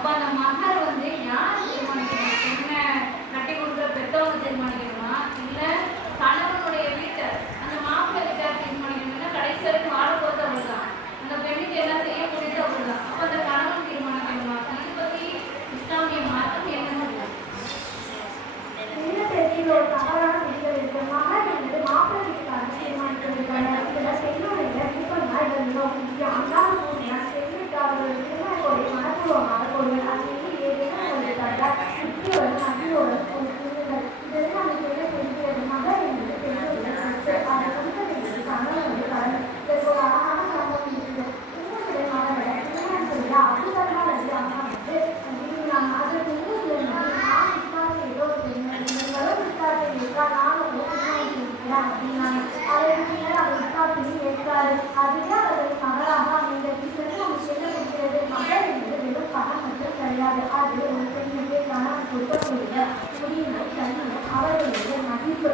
அப்ப அந்த மகர் வந்து யார் தீர்மானிக்கணும்? என்ன கட்டி கொடுக்குற பெற்றவங்க தீர்மானிக்கணுமா, இல்ல கணவனுடைய வீட்டை அந்த மாப்பிள்ளை வீட்டார் தீர்மானிக்கணும்னா கடைசி வரைக்கும் வாழ போறது அவர் தான், அந்த பெண்ணுக்கு எல்லாம் செய்ய முடியாது அவர் தான். அப்ப அந்த கணவன் தீர்மானிக்கணுமா? இதை பத்தி இஸ்லாமிய மார்க்கம் என்ன சொல்லுது? ஒரு தவறான விஷயம் இருக்கு. மகன் என்பது மாப்பிள்ளை வீட்டுக்காரங்க தீர்மானிக்கிறாங்க. இதுல பெண்ணோடைய விருப்பம் தான் இது மிகவும் முக்கியம். அன்றாட பெண்ணுக்கு அவர்கள் திருமணத்தோடைய மனப்பூர்வமாக கொள்வது அது ஏதேனும் ஒரு முக்கியோடு மகிழோடு புரிதல் இதெல்லாம் அந்த பெண்ணை தெரிகிறது. மகன் என்பது பெண்ணுடைய சொத்து, அதை கொடுத்தது என்பது கணவனுடைய கடமை. இதற்கு ஒரு அழகான சம்பவம் இருக்குது. இன்னொரு மகனோட திருமணம் செய்ய அபுதர்மா ரலி அல்லாஹ் வந்து அதற்கு இன்னொரு நான் இஸ்லாமிய ஏதோ ஒரு பெண் நானும் அப்படின்னாங்க. அதற்கு பின்னர் அவர் இஸ்லாத்தையும் ஏற்றாரு. அதுவே அவர்களின் மகளாக அமைந்தது. இதற்கு நம்ம சொல்ல முடிகிறது, மகள் என்பது வெறும் பணம் மட்டும் கிடையாது. அது ஒரு பெண்ணுக்கு கணவன் கொடுக்கக்கூடிய உரிமை, தன்மை, அவர்களுடைய மதிப்பு.